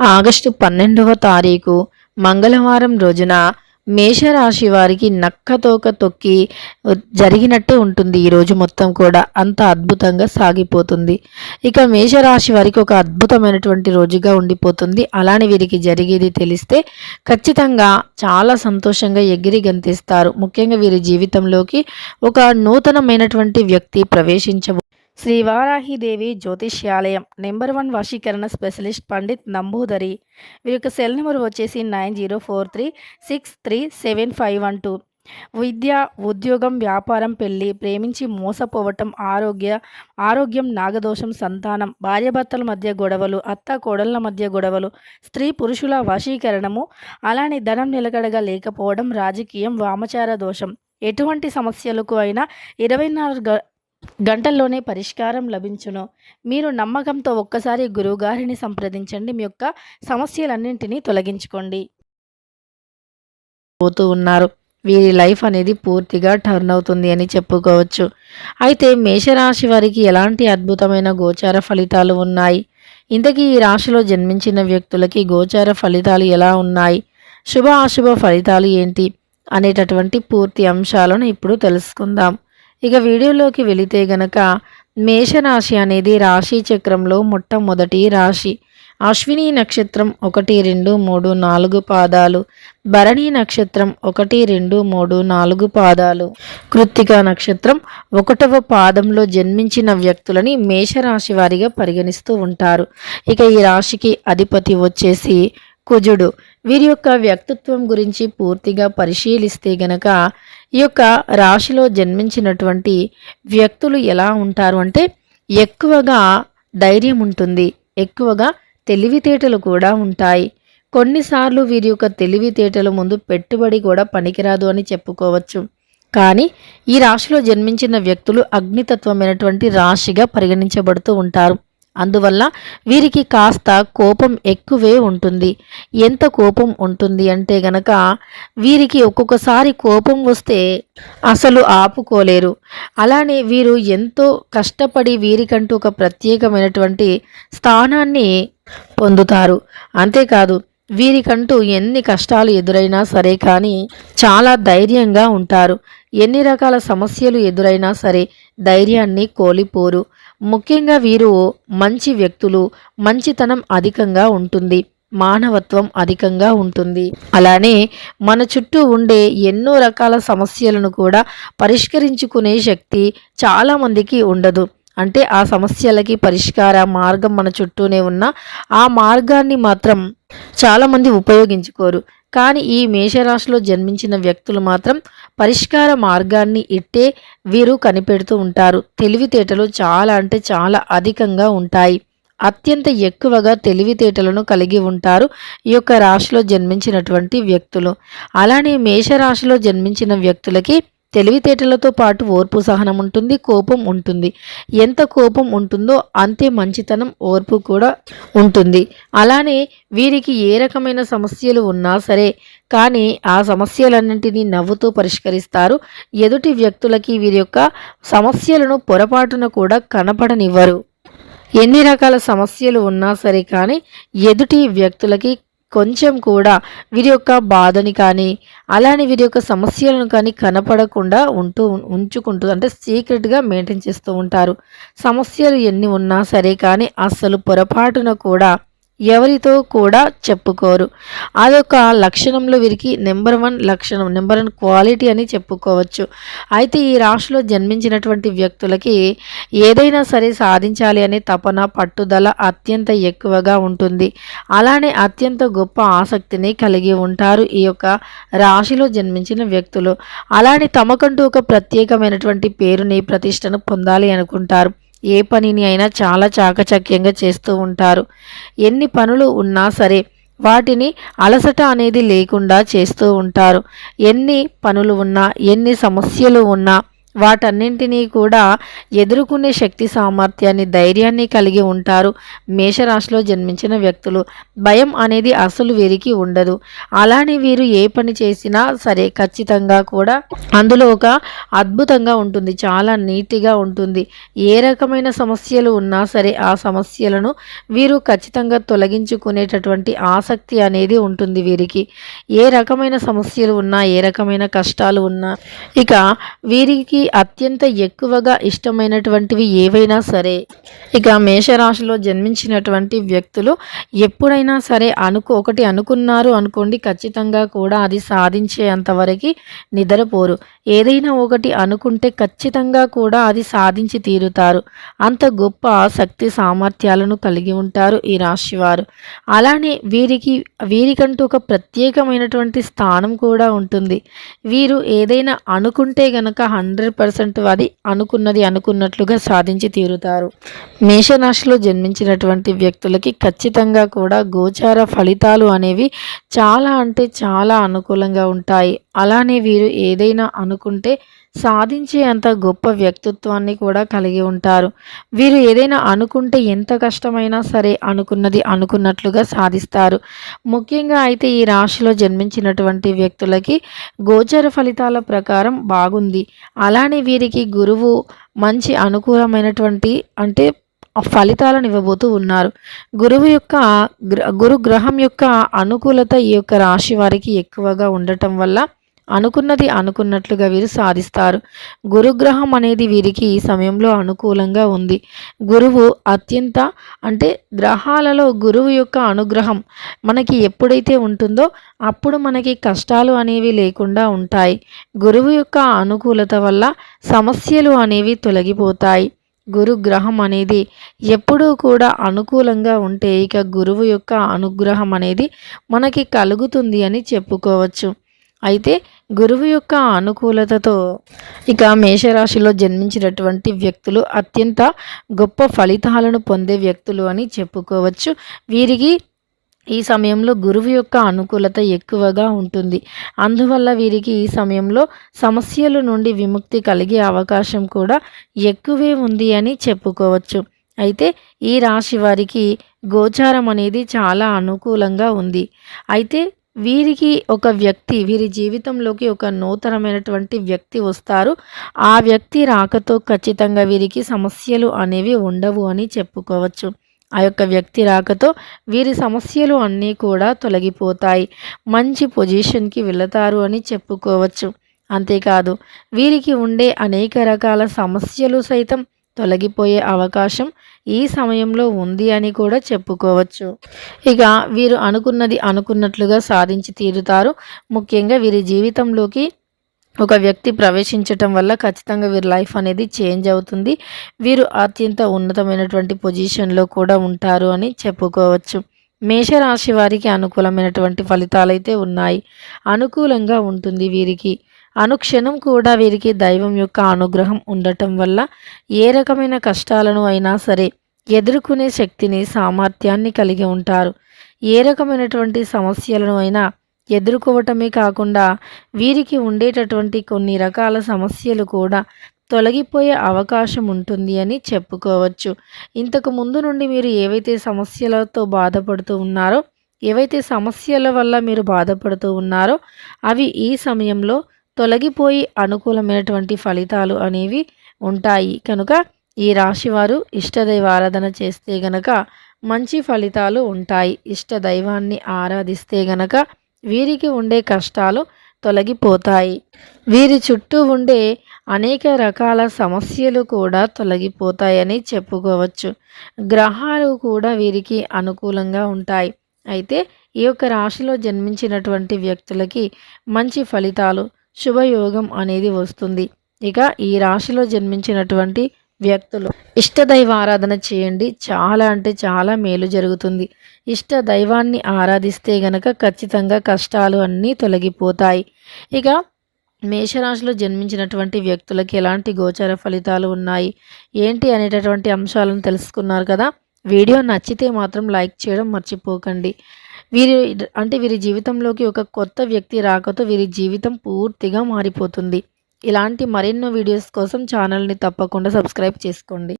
August 12వ తారీఖు మంగళవారం రోజున మేషరాశి వారికి నక్కతోక తొక్కి జరిగినట్టే ఉంటుంది. ఈరోజు మొత్తం కూడా అంత అద్భుతంగా సాగిపోతుంది. ఇక మేషరాశి వారికి ఒక అద్భుతమైనటువంటి రోజుగా ఉండిపోతుంది. అలానే వీరికి జరిగేది తెలిస్తే ఖచ్చితంగా చాలా సంతోషంగా ఎగిరి గంతిస్తారు. ముఖ్యంగా వీరి జీవితంలోకి ఒక నూతనమైనటువంటి వ్యక్తి ప్రవేశించబో శ్రీ వారాహిదేవి జ్యోతిష్యాలయం నెంబర్ 1 వశీకరణ స్పెషలిస్ట్ పండిత్ నంబూదరి. వీరి యొక్క సెల్ నెంబర్ వచ్చేసి 9043363751. విద్య, ఉద్యోగం, వ్యాపారం, పెళ్లి, ప్రేమించి మోసపోవటం, ఆరోగ్యం, నాగదోషం, సంతానం, భార్యాభర్తల మధ్య గొడవలు, అత్త కోడళ్ల మధ్య గొడవలు, స్త్రీ పురుషుల వశీకరణము, అలానే ధనం నిలకడగా లేకపోవడం, రాజకీయం, వామచార దోషం, ఎటువంటి సమస్యలకు అయినా 24 గంటల్లోనే పరిష్కారం లభించును. మీరు నమ్మకంతో ఒక్కసారి గురువుగారిని సంప్రదించండి. మీ యొక్క సమస్యలన్నింటినీ తొలగించుకోండి. పోతూ ఉన్నారు. వీరి లైఫ్ అనేది పూర్తిగా టర్న్ అవుతుంది అని చెప్పుకోవచ్చు. అయితే మేషరాశి వారికి ఎలాంటి అద్భుతమైన గోచార ఫలితాలు ఉన్నాయి? ఇంతకీ ఈ రాశిలో జన్మించిన వ్యక్తులకి గోచార ఫలితాలు ఎలా ఉన్నాయి? శుభ అశుభ ఫలితాలు ఏంటి అనేటటువంటి పూర్తి అంశాలను ఇప్పుడు తెలుసుకుందాం. ఇక వీడియోలోకి వెళితే గనక మేషరాశి అనేది రాశి చక్రంలో మొట్టమొదటి రాశి. అశ్విని నక్షత్రం 1, 2, 3, 4 పాదాలు, భరణి నక్షత్రం 1, 2, 3, 4 పాదాలు, కృత్తిక నక్షత్రం 1వ పాదంలో జన్మించిన వ్యక్తులని మేషరాశి వారిగా పరిగణిస్తూ ఉంటారు. ఇక ఈ రాశికి అధిపతి వచ్చేసి కుజుడు. వీరి యొక్క వ్యక్తిత్వం గురించి పూర్తిగా పరిశీలిస్తే గనక ఈ యొక్క రాశిలో జన్మించినటువంటి వ్యక్తులు ఎలా ఉంటారు అంటే ఎక్కువగా ధైర్యం ఉంటుంది, ఎక్కువగా తెలివితేటలు కూడా ఉంటాయి. కొన్నిసార్లు వీరి యొక్క తెలివితేటల ముందు పెట్టుబడి కూడా పనికిరాదు అని చెప్పుకోవచ్చు. కానీ ఈ రాశిలో జన్మించిన వ్యక్తులు అగ్నితత్వమైనటువంటి రాశిగా పరిగణించబడుతూ ఉంటారు. అందువల్ల వీరికి కాస్త కోపం ఎక్కువే ఉంటుంది. ఎంత కోపం ఉంటుంది అంటే గనక వీరికి ఒక్కొక్కసారి కోపం వస్తే అసలు ఆపుకోలేరు. అలానే వీరు ఎంతో కష్టపడి వీరికంటూ ఒక ప్రత్యేకమైనటువంటి స్థానాన్ని పొందుతారు. అంతేకాదు వీరికంటూ ఎన్ని కష్టాలు ఎదురైనా సరే కానీ చాలా ధైర్యంగా ఉంటారు. ఎన్ని రకాల సమస్యలు ఎదురైనా సరే ధైర్యాన్ని కోల్పోరు. ముఖ్యంగా వీరు మంచి వ్యక్తులు, మంచితనం అధికంగా ఉంటుంది, మానవత్వం అధికంగా ఉంటుంది. అలానే మన చుట్టూ ఉండే ఎన్నో రకాల సమస్యలను కూడా పరిష్కరించుకునే శక్తి చాలామందికి ఉండదు. అంటే ఆ సమస్యలకి పరిష్కార మార్గం మన చుట్టూనే ఉన్న ఆ మార్గాన్ని మాత్రం చాలామంది ఉపయోగించుకోరు. కానీ ఈ మేషరాశిలో జన్మించిన వ్యక్తులు మాత్రం పరిష్కార మార్గాన్ని ఇట్టే వీరు కనిపెడుతూ ఉంటారు. తెలివితేటలు చాలా అంటే చాలా అధికంగా ఉంటాయి. అత్యంత ఎక్కువగా తెలివితేటలను కలిగి ఉంటారు ఈ యొక్క రాశిలో జన్మించినటువంటి వ్యక్తులు. అలానే మేషరాశిలో జన్మించిన వ్యక్తులకి తెలివితేటలతో పాటు ఓర్పు సహనం ఉంటుంది, కోపం ఉంటుంది. ఎంత కోపం ఉంటుందో అంతే మంచితనం, ఓర్పు కూడా ఉంటుంది. అలానే వీరికి ఏ రకమైన సమస్యలు ఉన్నా సరే కానీ ఆ సమస్యలన్నింటినీ నవ్వుతూ పరిష్కరిస్తారు. ఎదుటి వ్యక్తులకి వీరి యొక్క సమస్యలను పొరపాటున కూడా కనపడనివ్వరు. ఎన్ని రకాల సమస్యలు ఉన్నా సరే కానీ ఎదుటి వ్యక్తులకి కొంచెం కూడా వీరి యొక్క బాధని కానీ అలానే వీరి యొక్క సమస్యలను కానీ కనపడకుండా ఉంచుకుంటూ అంటే సీక్రెట్గా మెయింటైన్ చేస్తూ ఉంటారు. సమస్యలు ఎన్ని ఉన్నా సరే కానీ అస్సలు పొరపాటున కూడా ఎవరితో కూడా చెప్పుకోరు. అదొక లక్షణంలో వీరికి నెంబర్ 1 లక్షణం, నెంబర్ 1 క్వాలిటీ అని చెప్పుకోవచ్చు. అయితే ఈ రాశిలో జన్మించినటువంటి వ్యక్తులకి ఏదైనా సరే సాధించాలి అనే తపన, పట్టుదల అత్యంత ఎక్కువగా ఉంటుంది. అలానే అత్యంత గొప్ప ఆసక్తిని కలిగి ఉంటారు ఈ యొక్క రాశిలో జన్మించిన వ్యక్తులు. అలానే తమకంటూ ఒక ప్రత్యేకమైనటువంటి పేరుని, ప్రతిష్టను పొందాలి అనుకుంటారు. ఏ పనిని అయినా చాలా చాకచక్యంగా చేస్తూ ఉంటారు. ఎన్ని పనులు ఉన్నా సరే వాటిని అలసట అనేది లేకుండా చేస్తూ ఉంటారు. ఎన్ని పనులు ఉన్నా, ఎన్ని సమస్యలు ఉన్నా వాటన్నింటినీ కూడా ఎదుర్కొనే శక్తి సామర్థ్యాన్ని, ధైర్యాన్ని కలిగి ఉంటారు మేషరాశిలో జన్మించిన వ్యక్తులు. భయం అనేది అసలు వీరికి ఉండదు. అలానే వీరు ఏ పని చేసినా సరే ఖచ్చితంగా కూడా అందులో ఒక అద్భుతంగా ఉంటుంది. చాలా నీట్‌గా ఉంటుంది. ఏ రకమైన సమస్యలు ఉన్నా సరే ఆ సమస్యలను వీరు ఖచ్చితంగా తొలగించుకునేటటువంటి ఆసక్తి అనేది ఉంటుంది వీరికి. ఏ రకమైన సమస్యలు ఉన్నా, ఏ రకమైన కష్టాలు ఉన్నా ఇక వీరికి అత్యంత ఎక్కువగా ఇష్టమైనటువంటివి ఏవైనా సరే ఇక మేషరాశిలో జన్మించినటువంటి వ్యక్తులు ఎప్పుడైనా సరే ఒకటి అనుకున్నారు అనుకోండి, ఖచ్చితంగా కూడా అది సాధించేంత వరకు నిద్రపోరు. ఏదైనా ఒకటి అనుకుంటే ఖచ్చితంగా కూడా అది సాధించి తీరుతారు. అంత గొప్ప శక్తి సామర్థ్యాలను కలిగి ఉంటారు ఈ రాశివారు. అలానే వీరికంటూ ఒక ప్రత్యేకమైనటువంటి స్థానం కూడా ఉంటుంది. వీరు ఏదైనా అనుకుంటే గనక 100% అది అనుకున్నది అనుకున్నట్లుగా సాధించి తీరుతారు. మేషరాశిలో జన్మించినటువంటి వ్యక్తులకి ఖచ్చితంగా కూడా గోచార ఫలితాలు అనేవి చాలా అంటే చాలా అనుకూలంగా ఉంటాయి. అలానే వీరు ఏదైనా అనుకుంటే సాధించే అంత గొప్ప వ్యక్తిత్వాన్ని కూడా కలిగి ఉంటారు. వీరు ఏదైనా అనుకుంటే ఎంత కష్టమైనా సరే అనుకున్నది అనుకున్నట్లుగా సాధిస్తారు. ముఖ్యంగా అయితే ఈ రాశిలో జన్మించినటువంటి వ్యక్తులకి గోచర ఫలితాల ప్రకారం బాగుంది. అలానే వీరికి గురువు మంచి అనుకూలమైనటువంటి అంటే ఫలితాలను ఇవ్వబోతూ ఉన్నారు. గురువు యొక్క గురు గ్రహం యొక్క అనుకూలత ఈ యొక్క రాశి వారికి ఎక్కువగా ఉండటం వల్ల అనుకున్నది అనుకున్నట్లుగా వీరు సాధిస్తారు. గురుగ్రహం అనేది వీరికి ఈ సమయంలో అనుకూలంగా ఉంది. గురువు అత్యంత అంటే గ్రహాలలో గురువు యొక్క అనుగ్రహం మనకి ఎప్పుడైతే ఉంటుందో అప్పుడు మనకి కష్టాలు అనేవి లేకుండా ఉంటాయి. గురువు యొక్క అనుకూలత వల్ల సమస్యలు అనేవి తొలగిపోతాయి. గురుగ్రహం అనేది ఎప్పుడూ కూడా అనుకూలంగా ఉంటే ఇక గురువు యొక్క అనుగ్రహం అనేది మనకి కలుగుతుంది అని చెప్పుకోవచ్చు. అయితే గురువు యొక్క అనుకూలతతో ఇక మేషరాశిలో జన్మించినటువంటి వ్యక్తులు అత్యంత గొప్ప ఫలితాలను పొందే వ్యక్తులు అని చెప్పుకోవచ్చు. వీరికి ఈ సమయంలో గురువు యొక్క అనుకూలత ఎక్కువగా ఉంటుంది. అందువల్ల వీరికి ఈ సమయంలో సమస్యల నుండి విముక్తి కలిగే అవకాశం కూడా ఎక్కువే ఉంది అని చెప్పుకోవచ్చు. అయితే ఈ రాశి వారికి గోచారం అనేది చాలా అనుకూలంగా ఉంది. అయితే వీరికి ఒక వ్యక్తి వీరి జీవితంలోకి ఒక నూతనమైనటువంటి వ్యక్తి వస్తారు. ఆ వ్యక్తి రాకతో ఖచ్చితంగా వీరికి సమస్యలు అనేవి ఉండవు అని చెప్పుకోవచ్చు. ఆ యొక్క వ్యక్తి రాకతో వీరి సమస్యలు అన్నీ కూడా తొలగిపోతాయి. మంచి పొజిషన్కి వెళతారు అని చెప్పుకోవచ్చు. అంతేకాదు వీరికి ఉండే అనేక రకాల సమస్యలు సైతం తొలగిపోయే అవకాశం ఈ సమయంలో ఉంది అని కూడా చెప్పుకోవచ్చు. ఇక వీరు అనుకున్నది అనుకున్నట్లుగా సాధించి తీరుతారు. ముఖ్యంగా వీరి జీవితంలోకి ఒక వ్యక్తి ప్రవేశించటం వల్ల ఖచ్చితంగా వీరి లైఫ్ అనేది చేంజ్ అవుతుంది. వీరు అత్యంత ఉన్నతమైనటువంటి పొజిషన్లో కూడా ఉంటారు అని చెప్పుకోవచ్చు. మేషరాశి వారికి అనుకూలమైనటువంటి ఫలితాలైతే ఉన్నాయి. అనుకూలంగా ఉంటుంది వీరికి. అనుక్షణం కూడా వీరికి దైవం యొక్క అనుగ్రహం ఉండటం వల్ల ఏ రకమైన కష్టాలను అయినా సరే ఎదుర్కొనే శక్తిని, సామర్థ్యాన్ని కలిగి ఉంటారు. ఏ రకమైనటువంటి సమస్యలను అయినా ఎదుర్కోవటమే కాకుండా వీరికి ఉండేటటువంటి కొన్ని రకాల సమస్యలు కూడా తొలగిపోయే అవకాశం ఉంటుంది అని చెప్పుకోవచ్చు. ఇంతకు ముందు నుండి మీరు ఏవైతే సమస్యలతో బాధపడుతూ ఉన్నారో, ఏవైతే సమస్యల వల్ల మీరు బాధపడుతూ ఉన్నారో అవి ఈ సమయంలో తొలగిపోయి అనుకూలమైనటువంటి ఫలితాలు అనేవి ఉంటాయి. కనుక ఈ రాశివారు ఇష్టదైవ ఆరాధన చేస్తే గనక మంచి ఫలితాలు ఉంటాయి. ఇష్ట దైవాన్ని ఆరాధిస్తే గనక వీరికి ఉండే కష్టాలు తొలగిపోతాయి. వీరి చుట్టూ ఉండే అనేక రకాల సమస్యలు కూడా తొలగిపోతాయని చెప్పుకోవచ్చు. గ్రహాలు కూడా వీరికి అనుకూలంగా ఉంటాయి. అయితే ఈ యొక్క రాశిలో జన్మించినటువంటి వ్యక్తులకి మంచి ఫలితాలు, శుభయోగం అనేది వస్తుంది. ఇక ఈ రాశిలో జన్మించినటువంటి వ్యక్తులు ఇష్టదైవ ఆరాధన చేయండి. చాలా అంటే చాలా మేలు జరుగుతుంది. ఇష్ట దైవాన్ని ఆరాధిస్తే గనక ఖచ్చితంగా కష్టాలు అన్నీ తొలగిపోతాయి. ఇక మేషరాశిలో జన్మించినటువంటి వ్యక్తులకి ఎలాంటి గోచర ఫలితాలు ఉన్నాయి ఏంటి అనేటటువంటి అంశాలను తెలుసుకున్నారు కదా. వీడియో నచ్చితే మాత్రం లైక్ చేయడం మర్చిపోకండి. వీరి జీవితంలోకి ఒక కొత్త వ్యక్తి రాకతో వీరి జీవితం పూర్తిగా మారిపోతుంది. ఇలాంటి మరెన్నో వీడియోస్ కోసం ఛానల్ని తప్పకుండా సబ్స్క్రైబ్ చేసుకోండి.